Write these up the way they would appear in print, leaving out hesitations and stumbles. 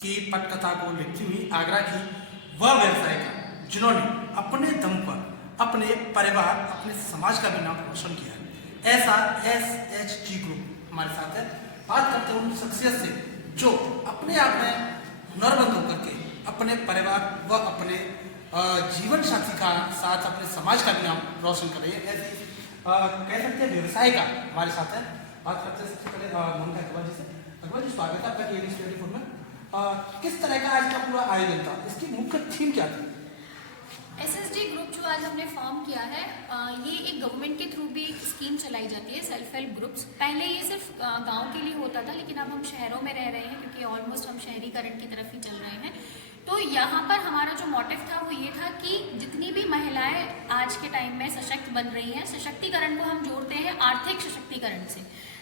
की पटकथा को लिखती हुई आगरा की वह व्यवसायिका जिन्होंने अपने दम पर अपने परिवार अपने समाज का भी नाम रोशन किया है। ऐसा SHG ग्रुप हमारे साथ है। बात करते हैं उन शख्सियत से जो अपने आप में हुनरमंद होकर के अपने परिवार व अपने जीवन साथी का साथ अपने समाज का भी नाम रोशन कर रही है। ऐसी कह सकते हैं व्यवसाय का हमारे साथ है। बात करते हैं सबसे पहले मोनिका अग्रवाल जी से। अग्रवाल जी, स्वागत है आपका TNS 24 में। किस तरह का आज का पूरा आयोजन था, इसकी मुख्य थीम क्या थी? SSG ग्रुप जो आज हमने फॉर्म किया है, ये एक गवर्नमेंट के थ्रू भी एक स्कीम चलाई जाती है, सेल्फ हेल्प ग्रुप्स। पहले ये सिर्फ गांव के लिए होता था, लेकिन अब हम शहरों में रह रहे हैं क्योंकि ऑलमोस्ट हम शहरीकरण की तरफ ही चल रहे हैं। तो यहाँ पर हमारा जो मोटिव था वो ये था कि जितनी भी महिलाएं आज के टाइम में सशक्त बन रही हैं, सशक्तिकरण को हम जोड़ते हैं आर्थिक सशक्तिकरण से।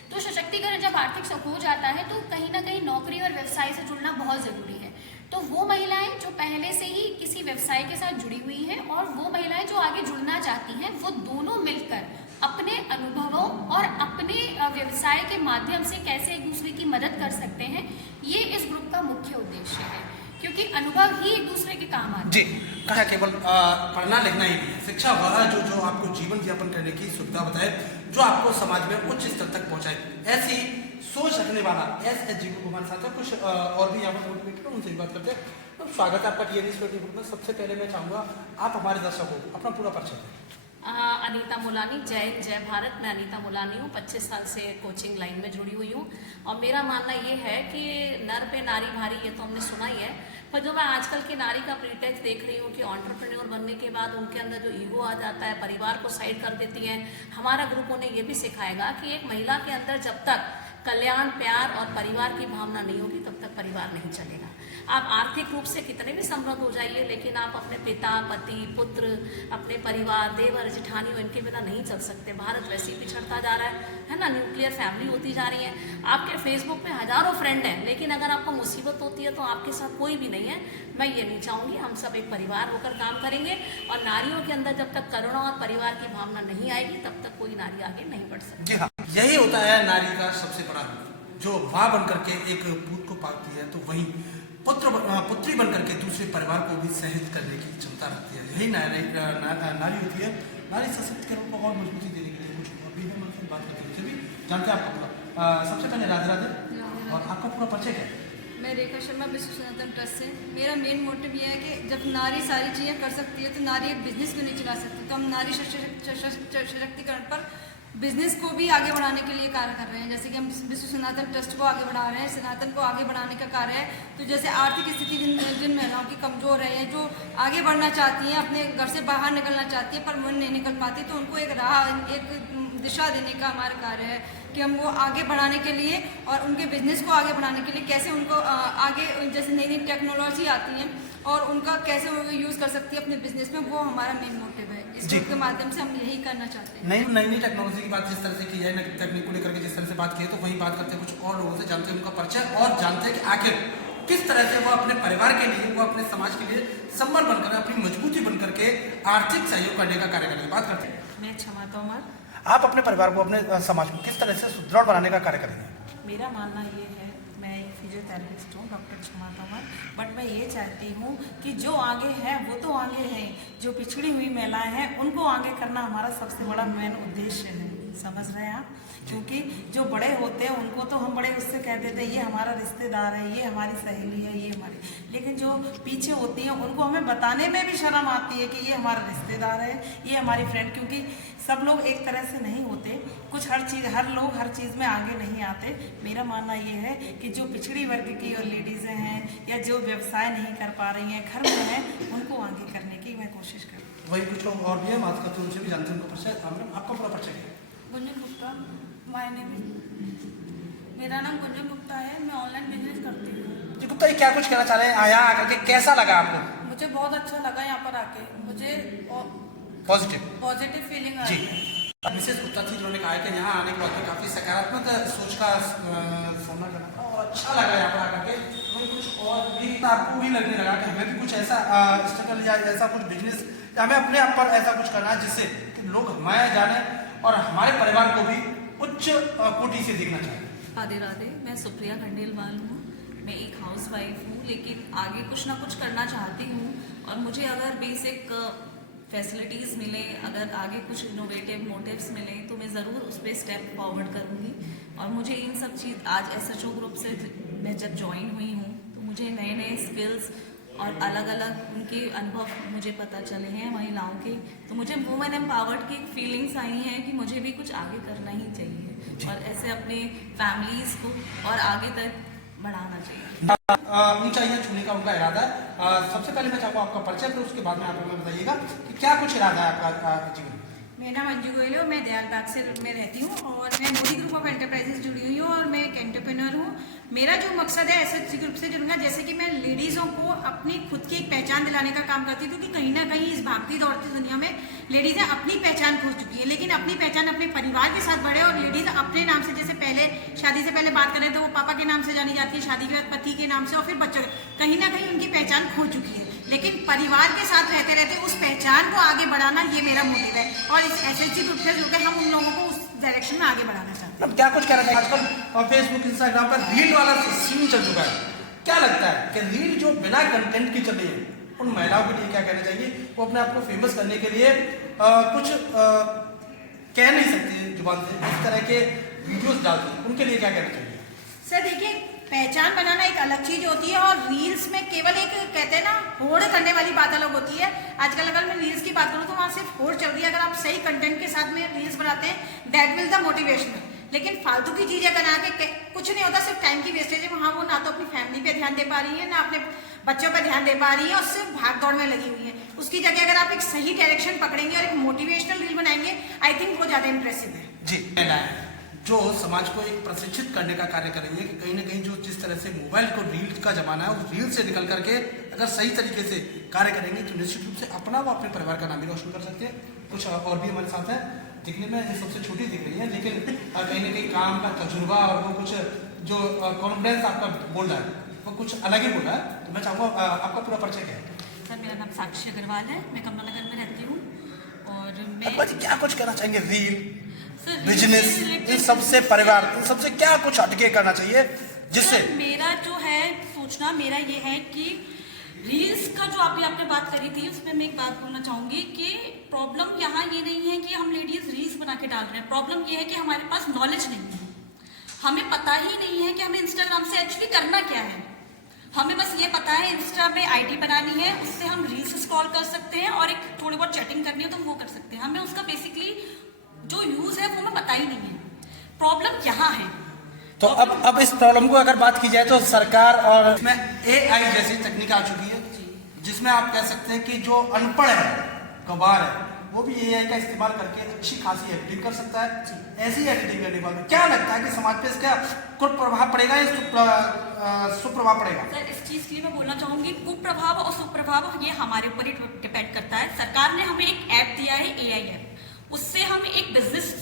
तो सशक्तिकरण जब आर्थिक हो जाता है तो कहीं ना कहीं नौकरी और व्यवसाय से जुड़ना बहुत ज़रूरी है। तो वो महिलाएं जो पहले से ही किसी व्यवसाय के साथ जुड़ी हुई हैं और वो महिलाएं जो आगे जुड़ना चाहती हैं, वो दोनों मिलकर अपने अनुभवों और अपने व्यवसाय के माध्यम से कैसे एक दूसरे की मदद कर सकते हैं, ये इस ग्रुप का मुख्य उद्देश्य है, क्योंकि अनुभव ही एक दूसरे के काम आते हैं। जी, कहा केवल पढ़ना लिखना ही नहीं है, शिक्षा वह जो आपको जीवन यापन करने की सुविधा बताए, जो आपको समाज में उच्च स्तर तक पहुंचाए। ऐसी सोच रखने वाला SHG ग्रुप हमारे साथ है। कुछ और भी यहाँ पर मोटिवेटेड उनसे भी बात करते हैं। तो स्वागत है आपका TNS 24 में। सबसे पहले मैं चाहूँगा आप हमारे दर्शकों को अपना पूरा परिचय दें। अनीता मुलानी, जय भारत। मैं अनीता मुलानी हूँ, 25 साल से कोचिंग लाइन में जुड़ी हुई हूँ। और मेरा मानना ये है कि नर पे नारी भारी, ये तो हमने सुना ही है, पर जो मैं आजकल की नारी का प्रीटेक्स्ट देख रही हूँ कि एंटरप्रेन्योर बनने के बाद उनके अंदर जो ईगो आ जाता है, परिवार को साइड कर देती हैं। हमारा ग्रुप उन्हें ये भी सिखाएगा कि एक महिला के अंदर जब तक कल्याण, प्यार और परिवार की भावना नहीं होगी तब तक परिवार नहीं चलेगा। आप आर्थिक रूप से कितने भी समृद्ध हो जाइए, लेकिन आप अपने पिता, पति, पुत्र, अपने परिवार, देवर, जेठानियों, इनके बिना नहीं चल सकते। भारत वैसे ही पिछड़ता जा रहा है ना, न्यूक्लियर फैमिली होती जा रही है। आपके फेसबुक पे हजारों फ्रेंड हैं, लेकिन अगर आपको मुसीबत होती है तो आपके साथ कोई भी नहीं है। मैं ये नहीं चाहूँगी, हम सब एक परिवार होकर काम करेंगे और नारियों के अंदर जब तक करुणा और परिवार की भावना नहीं आएगी तब तक कोई नारी आगे नहीं बढ़ सकती। जी हाँ, यही होता है नारी का सबसे बड़ा गुण। जो माँ बन करके एक पूत को पालती है तो वही पुत्री बन करके दूसरे परिवार को भी सहज करने की क्षमता रखती है। यही नारी होती है। नारी सशक्तिकरण को और मजबूती देने के लिए कुछ और भी हम उनसे बात करते हुए भी जानते हैं आपका। सबसे पहले राधे राधे, और आपका पूरा परिचय क्या है? मैं रेखा शर्मा, विश्व सनातन ट्रस्ट से। मेरा मेन मोटिव यह है कि जब नारी सारी चीज़ें कर सकती है तो नारी एक बिजनेस क्यों नहीं चला सकती। तो हम नारी सशक्तिकरण पर बिजनेस को भी आगे बढ़ाने के लिए कार्य कर रहे हैं। जैसे कि हम विश्व सनातन ट्रस्ट को आगे बढ़ा रहे हैं, सनातन को आगे बढ़ाने का कार्य है। तो जैसे आर्थिक स्थिति जिन महिलाओं की कमज़ोर है, जो आगे बढ़ना चाहती हैं, अपने घर से बाहर निकलना चाहती हैं पर वो नहीं निकल पाती, तो उनको एक राह, एक दिशा देने का हमारा कार्य है कि हम वो आगे बढ़ाने के लिए और उनके बिजनेस को आगे बढ़ाने के लिए कैसे उनको आगे, जैसे नई नई टेक्नोलॉजी आती है और उनका कैसे वो यूज़ कर सकती है अपने बिजनेस में, वो हमारा मेन मोटिव है। इस ग्रुप के माध्यम से हम यही करना चाहते हैं। नई टेक्नोलॉजी की बात जिस तरह से की जाए, तकनीक को लेकर के जिस तरह से बात की है, तो वही बात करते हैं कुछ और लोगों से, जानते हैं उनका परिचय और जानते हैं कि आखिर किस तरह से वो अपने परिवार के लिए, वो अपने समाज के लिए संबल बनकर, अपनी मजबूती बनकर के आर्थिक सहयोग करने का कार्य करेंगे। बात करते हैं। मैं क्षमा तोमर। आप अपने परिवार को, अपने समाज को किस तरह से सुदृढ़ बनाने का कार्य करेंगे? मेरा मानना ये है, मैं एक फिजियोथेरेपिस्ट हूँ, डॉक्टर क्षमा तोमर, बट मैं ये चाहती हूँ कि जो आगे हैं वो तो आगे हैं, जो पिछड़ी हुई महिलाएं हैं उनको आगे करना हमारा सबसे बड़ा मेन उद्देश्य है। समझ रहे हैं आप? क्योंकि जो बड़े होते हैं उनको तो हम बड़े उससे कह देते हैं ये हमारा रिश्तेदार है, ये हमारी सहेली है, ये हमारी, लेकिन जो पीछे होती हैं उनको हमें बताने में भी शर्म आती है कि ये हमारा रिश्तेदार है, ये हमारी फ्रेंड, क्योंकि सब लोग एक तरह से नहीं होते। कुछ हर लोग हर चीज़ में आगे नहीं आते। मेरा मानना ये है कि जो पिछड़ी वर्ग की और लेडीज़ें हैं या जो व्यवसाय नहीं कर पा रही हैं, घर में हैं, उनको आगे करने की मैं कोशिश करूँ। वही कुछ लोग और भी हैं, बात करते हैं उनसे भी, जानते हैं उनका परिचय। आपका पूरा परिचय है? गुंजन गुप्ता, माय नेम, मेरा नाम गुंजन गुप्ता है। मैं ऑनलाइन बिजनेस करती हूँ। जी गुप्ता, ये क्या कुछ कहना चाह रहे हैं? यहाँ आकर के कैसा लगा आपको? मुझे बहुत अच्छा लगा यहाँ पर आके, मुझे पॉजिटिव फीलिंग आई है। मिसेस गुप्ता थी जिन्होंने कहा कि यहाँ आने के बाद में काफ़ी सकारात्मक सोच का सामना करना था और अच्छा लगा यहाँ पर आकर के। तो कुछ और भी आपको भी लगने लगा कि हमें भी कुछ ऐसा स्ट्रगल या ऐसा कुछ बिजनेस, हमें अपने आप पर ऐसा कुछ करना है जिससे लोग हमारे जाने और हमारे परिवार को भी उच्च कोटि से देखना चाहिए। राधे राधे, मैं सुप्रिया खंडेलवाल हूँ। मैं एक हाउसवाइफ हूँ, लेकिन आगे कुछ ना कुछ करना चाहती हूँ और मुझे अगर बेसिक फैसिलिटीज़ मिले, अगर आगे कुछ इनोवेटिव मोटिव्स मिले तो मैं ज़रूर उस पर स्टेप फॉरवर्ड करूँगी। और मुझे इन सब चीज़ आज SHO ग्रुप से मैं जब ज्वाइन हुई हूँ तो मुझे नए नए स्किल्स और अलग अलग उनके अनुभव मुझे पता चले हैं महिलाओं के, तो मुझे वुमेन एम्पावर्ड की फीलिंग्स आई हैं कि मुझे भी कुछ आगे करना ही चाहिए और ऐसे अपने फैमिलीज़ को और आगे तक बढ़ाना चाहिए। ऊंचाइयां छूने का उनका इरादा है। सबसे पहले मैं चाहूँगा आपका परिचय, फिर उसके बाद में आप हमें बताइएगा कि क्या कुछ इरादा है आपका जीवन में। मेरा नाम अंजू गोयल है और मैं दयालबाग से में रहती हूँ और मैं मोदी ग्रुप ऑफ एंटरप्राइजेस जुड़ी हुई हूँ और मैं एक एंटरप्रेन्योर हूँ। मेरा जो मकसद है SHG ग्रुप से जुड़ना, जैसे कि मैं लेडीज़ों को अपनी खुद की एक पहचान दिलाने का काम करती हूँ, क्योंकि कहीं ना कहीं इस भागती दौड़ती दुनिया में लेडीज़ें अपनी पहचान खो चुकी है, लेकिन अपनी पहचान अपने परिवार के साथ बढ़े और लेडीज़ अपने नाम से, जैसे पहले शादी से पहले बात करें तो वो पापा के नाम से जानी जाती है, शादी के बाद पति के नाम से और फिर बच्चों के, कहीं ना कहीं उनकी पहचान खो चुकी है। लेकिन परिवार के साथ रहते रहते उस पहचान को आगे बढ़ाना, ये मेरा मोटिव है और इस SHG ग्रुप से जुड़कर हम उन लोगों को उस डायरेक्शन में आगे बढ़ाना चाहते हैं। अब क्या कुछ कहना चाहिए, आजकल फेसबुक इंस्टाग्राम पर रील वाला सीन चल चुका है, क्या लगता है कि रील जो बिना कंटेंट की चल रही है उन महिलाओं के लिए क्या कहना चाहिए? वो अपने आप को फेमस करने के लिए कुछ कह नहीं सकती जुबान से, इस तरह के वीडियोस डालते हैं, उनके लिए क्या कहना चाहिए? सर देखिए, पहचान बनाना एक अलग चीज होती है और रील्स में केवल एक कहते हैं ना होड़ करने वाली बात अलग होती है। आजकल अगर मैं रील्स की बात करूँ तो वहाँ सिर्फ होड़ चल रही है। अगर आप सही कंटेंट के साथ में रील्स बनाते हैं, दैट विल द मोटिवेशनल, लेकिन फालतू की चीजें बना के कुछ नहीं होता, सिर्फ टाइम की वेस्टेज है। वहाँ वो ना तो अपनी फैमिली पे ध्यान दे पा रही है, ना अपने बच्चों पर ध्यान दे पा रही है और सिर्फ भाग दौड़ में लगी हुई है। उसकी जगह अगर आप एक सही डायरेक्शन पकड़ेंगे और एक मोटिवेशनल रील बनाएंगे, आई थिंक वो ज्यादा इंप्रेसिव है। जी, जो समाज को एक प्रशिक्षित करने का कार्य करेंगे कि कहीं ना कहीं जो जिस तरह से मोबाइल को रील का जमाना है, उस रील से निकल करके अगर सही तरीके से कार्य करेंगे तो निश्चित रूप से अपना व अपने परिवार का नाम भी रोशन कर सकते हैं। कुछ और भी हमारे साथ हैं, दिखने में ये सबसे छोटी दिख रही है, लेकिन कहीं ना कहीं काम का तजुर्बा और वो कुछ जो कॉन्फिडेंस आपका बोल रहा है वो कुछ अलग ही बोल रहा है। तो मैं चाहूँगा आपका पूरा परिचय क्या है? सर, मेरा नाम साक्षी अग्रवाल है, मैं कमलानगर में रहती हूँ और मैं क्या कुछ कहना चाहेंगे? रील, बिजनेस, इन सबसे परिवार, इन सबसे क्या कुछ हटके करना चाहिए जिससे? मेरा जो है सोचना मेरा ये है कि रील्स का जो आपने बात करी थी, उसमें मैं एक बात बोलना चाहूंगी कि प्रॉब्लम यहाँ ये नहीं है कि हम लेडीज रील्स बना के डाल रहे हैं। प्रॉब्लम ये है कि हमारे पास नॉलेज नहीं है, हमें पता ही नहीं है कि हमें इंस्टाग्राम से एक्चुअली करना क्या है। हमें बस ये पता है इंस्टा में ID बनानी है, उससे हम रील्स स्क्रॉल कर सकते हैं और एक थोड़ी बहुत चैटिंग करनी है तो हम वो कर सकते हैं। हमें उसका बेसिकली जो यूज है वो हमें पता ही नहीं है। प्रॉब्लम यहाँ है। तो अब इस प्रॉब्लम को अगर बात की जाए तो सरकार और इसमें AI जैसी तकनीक आ चुकी है, जिसमें आप कह सकते हैं कि जो अनपढ़ है, गंवार है, वो भी AI का इस्तेमाल करके अच्छी खासी एडिटिंग कर सकता है। ऐसी एडिटिंग करने के बाद क्या लगता है कि समाज पे इसका कुप्रभाव पड़ेगा या सुप्रभाव पड़ेगा? सर, इस चीज के लिए मैं बोलना चाहूंगी, कुप्रभाव और सुप्रभाव ये हमारे ऊपर ही डिपेंड करता है। सरकार ने हमें एक ऐप दिया है, AI ऐप, उससे हम एक बिजनेस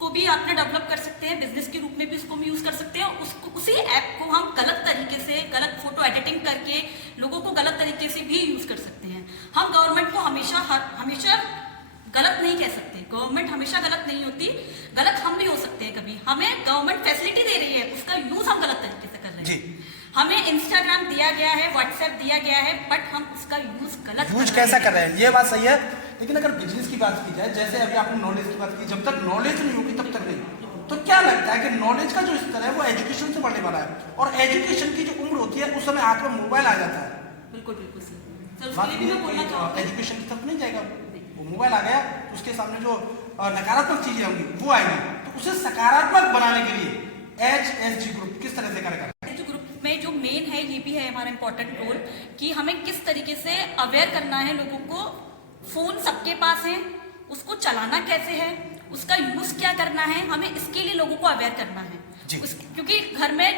को भी अपने डेवलप कर सकते हैं, बिजनेस के रूप में भी उसको हम यूज कर सकते हैं। उसी ऐप को हम गलत तरीके से, गलत फोटो एडिटिंग करके लोगों को गलत तरीके से भी यूज कर सकते हैं। हम गवर्नमेंट को हमेशा गलत नहीं कह सकते, गवर्नमेंट हमेशा गलत नहीं होती, गलत हम भी हो सकते हैं कभी। हमें गवर्नमेंट फैसिलिटी दे रही है, उसका यूज हम गलत तरीके से कर रहे हैं। हमें इंस्टाग्राम दिया गया है, व्हाट्सएप दिया गया है, बट हम उसका यूज गलत कैसा कर रहे हैं, ये बात सही है। लेकिन अगर बिजनेस की बात की जाए, जैसे अभी आपने नॉलेज की बात की, जब तक नॉलेज नहीं होगी तब तक नहीं। तो क्या लगता है कि नॉलेज का जो स्तर है वो एजुकेशन से बढ़ने वाला है, और एजुकेशन की जो उम्र होती है उस समय हाथ में मोबाइल आ जाता है। बिल्कुल बिल्कुल सर। एजुकेशन की तरफ नहीं जाएगा, वो मोबाइल आ गया तो उसके सामने जो नकारात्मक चीजें होंगी वो आएंगी। तो उसे सकारात्मक बनाने के लिए SHG ग्रुप किस तरह से करेगा? ग्रुप में जो मेन है ये भी है हमारा इम्पोर्टेंट रोल कि हमें किस तरीके से अवेयर करना है लोगों को। फोन सबके पास है, उसको चलाना कैसे है, उसका यूज क्या करना है, हमें इसके लिए लोगों को अवेयर करना है। क्योंकि घर में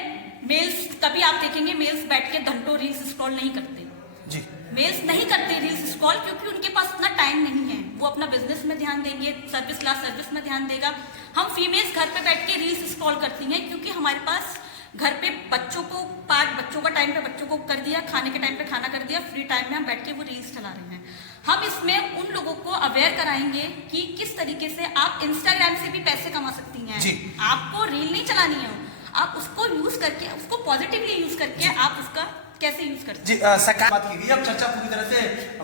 मेल्स, कभी आप देखेंगे मेल्स बैठ के घंटों रील्स स्क्रॉल नहीं करते जी। मेल्स नहीं करते रील्स स्क्रॉल क्योंकि उनके पास इतना टाइम नहीं है, वो अपना बिजनेस में ध्यान देंगे, सर्विस में ध्यान देगा। हम फीमेल्स घर पे बैठ के रील्स स्क्रॉल करती हैं क्योंकि हमारे पास घर पे बच्चों का टाइम पे बच्चों को कर दिया, खाने के टाइम पे खाना कर दिया, फ्री टाइम में हम बैठ के वो रील्स चला रहे हैं। हम इसमें उन लोगों को अवेयर कराएंगे कि किस तरीके से आप इंस्टाग्राम से भी पैसे कमा सकती हैं। आपको रील नहीं चलानी है, आप उसको यूज करके, उसको पॉजिटिवली यूज करके आप उसका कैसे यूज करते जी सरकार बात की गई, अब चर्चा पूरी तरह से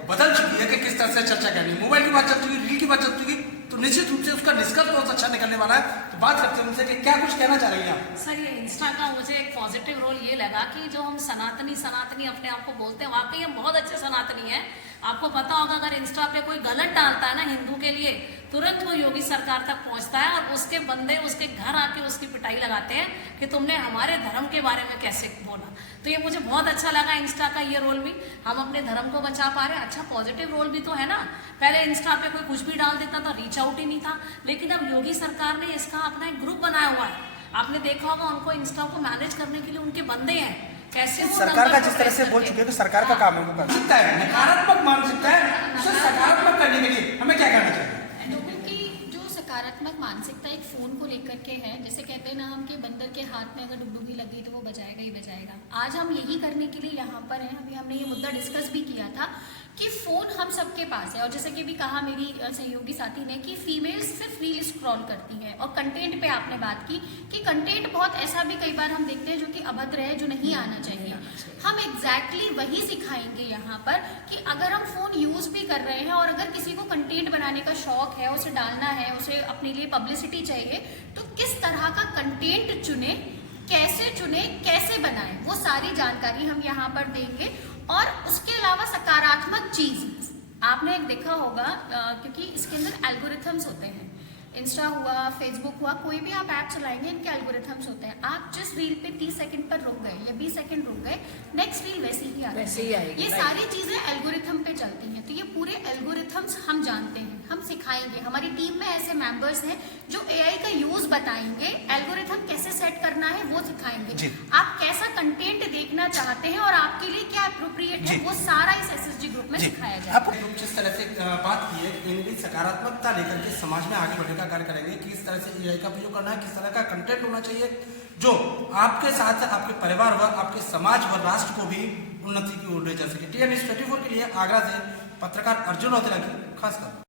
बदल चुकी है कि किस तरह से चर्चा करनी है। मोबाइल की बात चल चुकी, रील की बात चल चुकी, तो निश्चित रूप से उसका निष्कर्ष बहुत अच्छा निकलने वाला है। तो बात करते हैं उनसे कि क्या कुछ कहना चाह रही हैं आप। सर ये इंस्टा का मुझे एक पॉजिटिव रोल ये लगा कि जो हम सनातनी अपने आप को बोलते हैं, वाकई हम बहुत अच्छे सनातनी हैं। आपको पता होगा अगर इंस्टा पे कोई गलत डालता है ना हिंदू के लिए, तुरंत वो योगी सरकार तक पहुंचता है और उसके बंदे उसके घर आके उसकी पिटाई लगाते हैं कि तुमने हमारे धर्म के बारे में कैसे बोला। तो ये मुझे बहुत अच्छा लगा इंस्टा का ये रोल भी, हम अपने धर्म को बचा पा रहे हैं। अच्छा पॉजिटिव रोल भी तो है ना। पहले इंस्टा पे कोई कुछ भी डाल देता था, रीच आउट ही नहीं था, लेकिन अब योगी सरकार ने इसका अपना एक ग्रुप बनाया हुआ है। आपने देखा होगा उनको इंस्टा को मैनेज करने के लिए उनके बंदे हैं, कैसे वो सरकार का नंबर जिस को तरह से trace बोल करके- चुके हैं कि सरकार का काम है वो कर सकता है। नकारात्मक मानसिकता है, उसे सकारात्मक करने के लिए हमें क्या करना चाहिए। लोगों की जो सकारात्मक मानसिकता एक फोन को लेकर के है, जैसे कहते हैं ना हम कि बंदर के हाथ में अगर डुगडुगी लग गई तो वो बजाएगा ही बजाएगा। आज हम यही करने के लिए यहाँ पर हैं। अभी हमने ये मुद्दा डिस्कस भी किया था कि फोन हम सबके पास है, और जैसे कि भी कहा मेरी सहयोगी साथी ने कि फीमेल्स सिर्फ रील स्क्रॉल करती हैं। और कंटेंट पे आपने बात की कि कंटेंट बहुत ऐसा भी कई बार हम देखते हैं जो कि अभद्र है, जो नहीं आना चाहिए। हम एग्जैक्टली वही सिखाएंगे यहाँ पर कि अगर हम फोन यूज भी कर रहे हैं और अगर किसी को कंटेंट बनाने का शौक है, उसे डालना है, उसे अपने लिए पब्लिसिटी चाहिए, तो किस तरह का कंटेंट चुने, कैसे बनाएं, वो सारी जानकारी हम यहाँ पर देंगे। और उसके अलावा सकारात्मक चीज आपने एक देखा होगा, क्योंकि इसके अंदर एल्गोरिथम्स होते हैं। इंस्टा हुआ, फेसबुक हुआ, कोई भी आप ऐप चलाएंगे इनके एल्गोरिथम्स होते हैं। आप जिस रील पे 30 सेकंड पर रुक गए या 20 सेकंड रुक गए, नेक्स्ट रील वैसी ही आएगी। ये सारी चीजें एल्गोरिथम पे चलती हैं। तो ये पूरे एल्गोरिथम्स हम जानते हैं, हम सिखाएंगे। हमारी टीम में ऐसे मेंबर्स हैं जो एआई का यूज बताएंगे, एल्गोरिथम कैसे सेट करना है वो सिखाएंगे। आप कैसा कंटेंट देखना चाहते हैं और आपके लिए क्या अप्रोप्रिएट है, वो सारा इस एसएसजी ग्रुप में सिखाया जाएगा। आप जिस तरह से बात की है कि सकारात्मकता लेकर के समाज में आगे बढ़ने का कार्य करेंगे, किस तरह से एआई का उपयोग करना है, किस तरह का कंटेंट होना चाहिए जो आपके साथ आपके परिवार व आपके समाज व राष्ट्र को भी उन्नति की ओर ले जा सके। TNS 24 के लिए आगरा से पत्रकार अर्जुन औतेला की खास खबर।